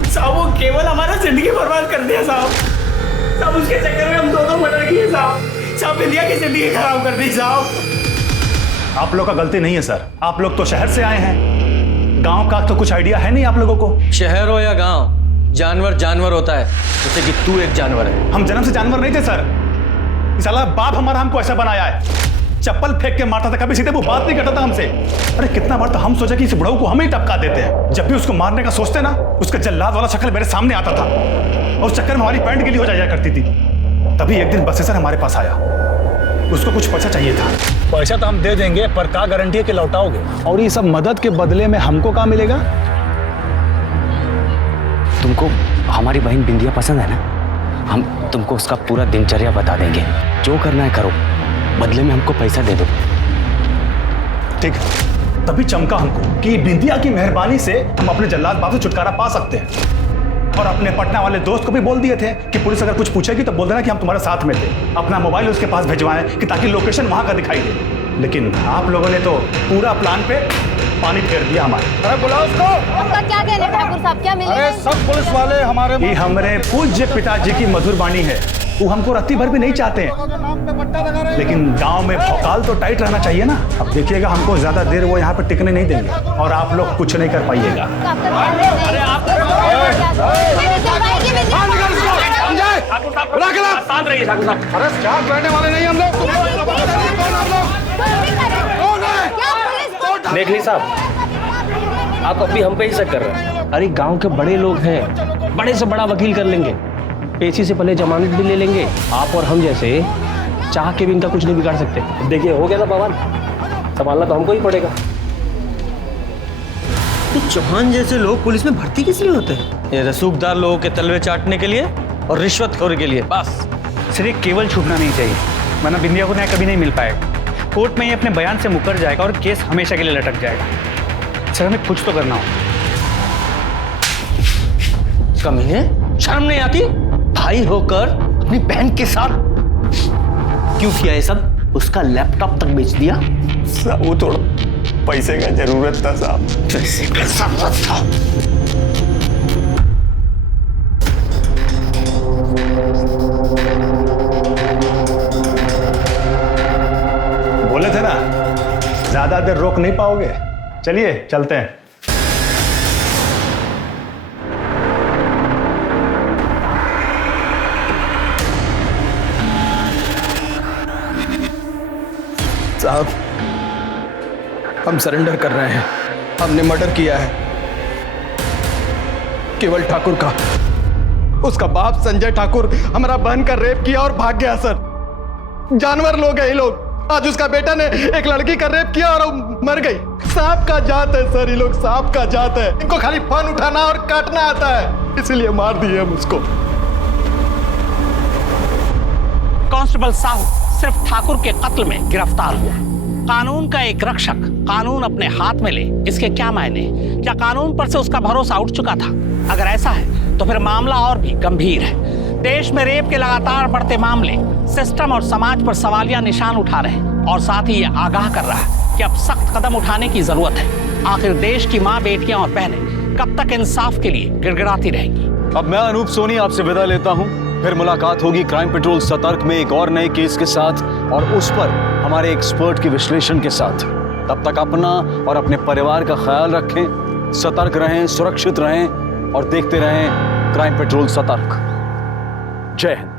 साहब वो केवल हमारा जिंदगी बर्बाद कर दिया साहब। साहब उसके चक्कर में हम दोनों मर्डर किए साहब। साहब इंडिया की जिंदगी खराब कर दी साहब। आप लोग का गलती नहीं है सर, आप लोग तो शहर से आए हैं, गांव का तो कुछ आइडिया है नहीं आप लोगों को। शहर हो या गांव, जानवर जानवर होता है, जैसे कि तू एक जानवर है। हम जन्म से जानवर नहीं थे सर, साला बाप हमारा हमको ऐसा बनाया है। चप्पल फेंक के मारता था, कभी सीधे वो बात नहीं करता था हमसे। अरे कितना बार तो हम सोचा कि इस बुढ़ऊ को हम ही टपका देते हैं। जब भी उसको मारने का सोचते ना, उसका जल्लाद वाला शक्ल मेरे सामने आता था, और उस चक्कर में हमारी पैंट गिली हो जाया करती थी। तभी एक दिन बसेसर हमारे पास आया, उसको कुछ पैसा चाहिए था। पैसा तो हम दे देंगे, पर क्या गारंटी है कि लौटाओगे? और ये सब मदद के बदले में हमको क्या मिलेगा? तुमको हमारी बहन बिंदिया पसंद है ना? हम तुमको उसका पूरा दिनचर्या बता देंगे, जो करना है करो, बदले में हमको पैसा दे दो। ठीक, तभी चमका हमको कि बिंदिया की मेहरबानी से हम अपने जल्लाद बाप से छुटकारा पा सकते हैं। और अपने पटना वाले दोस्त को भी बोल दिए थे कि पुलिस अगर कुछ पूछेगी तो बोल देना कि हम तुम्हारे साथ में थे। अपना मोबाइल उसके पास भिजवाएं कि ताकि लोकेशन वहां का दिखाई दे। लेकिन आप लोगों ने तो पूरा प्लान पे पानी फेर दिया हमारे। अरे बुलाओ उसको। आपका क्या कहना है ठाकुर साहब, क्या मिलेगा? अरे सब पुलिस वाले हमारे ये हमारे पूज्य पिताजी की मधुर वाणी है, वो हमको रत्ती भर भी नहीं चाहते हैं। लेकिन गांव में भौकाल तो टाइट रहना चाहिए ना। अब देखिएगा, हमको ज्यादा देर वो यहाँ पे टिकने नहीं देंगे और आप लोग कुछ नहीं कर पाइएगा। शांत रहिए ठाकुर साहब। अरे शांत रहने वाले नहीं हम लोग। देख ली साहब, आप अब भी हम पे ही शक कर रहे हैं। अरे गांव के बड़े लोग हैं, बड़े से बड़ा वकील कर लेंगे, पेशी से पहले जमानत भी ले लेंगे। आप और हम जैसे चाह के भी इनका कुछ नहीं बिगाड़ सकते। देखिए हो गया ना बवाल, संभालना तो हमको ही पड़ेगा। तो चौहान जैसे लोग पुलिस में भर्ती किस लिए होते हैं? ये रसूखदार लोगों के तलवे चाटने के लिए और रिश्वतखोरी के लिए, बस। सिर्फ केवल छूटना नहीं चाहिए, वरना बिंदिया को न्याय कभी नहीं मिल पाएगा। कोर्ट में ये अपने बयान से मुकर जाएगा और केस हमेशा के लिए लटक जाएगा। सर हमें कुछ तो करना होगा। कमीने, शर्म नहीं आती? भाई होकर अपनी बहन के साथ क्यों किया ये सब? उसका लैपटॉप तक बेच दिया। साहब वो थोड़ा पैसे का जरूरत था साहब। पैसे का जरूरत था। बोले थे ना ज्यादा देर रोक नहीं पाओगे। चलिए चलते हैं। साहब हम सरेंडर कर रहे हैं। हमने मर्डर किया है केवल ठाकुर का। उसका बाप संजय ठाकुर हमारा बहन का रेप किया और भाग गया सर। जानवर लोग हैं ये लोग। आज उसका बेटा ने एक लड़की का रेप किया और मर गई। सांप का जात है सर, ये लोग सांप का जात है। इनको खाली फन उठाना और काटना आता है, इसीलिए मार दिए हम उसको। कांस्टेबल साहू सिर्फ ठाकुर के कत्ल में गिरफ्तार हुआ। कानून का एक रक्षक कानून अपने हाथ में ले, इसके क्या मायने? क्या कानून पर से उसका भरोसा उठ चुका था? अगर ऐसा है तो फिर मामला और भी गंभीर है। देश में रेप के लगातार बढ़ते मामले सिस्टम और समाज पर सवालिया निशान उठा रहे हैं और साथ ही ये आगाह कर रहा है कि अब सख्त कदम उठाने की जरूरत है। आखिर देश की माँ, बेटियां और बहनें कब तक इंसाफ के लिए गिड़गिड़ाती रहेंगी? अब मैं अनूप सोनी आपसे विदा लेता हूं। फिर मुलाकात होगी क्राइम पेट्रोल सतर्क में एक और नए केस के साथ और उस पर हमारे एक्सपर्ट के विश्लेषण के साथ। तब तक अपना और अपने परिवार का ख्याल रखें, सतर्क रहें, सुरक्षित रहें और देखते रहें क्राइम पेट्रोल सतर्क। जय हिंद।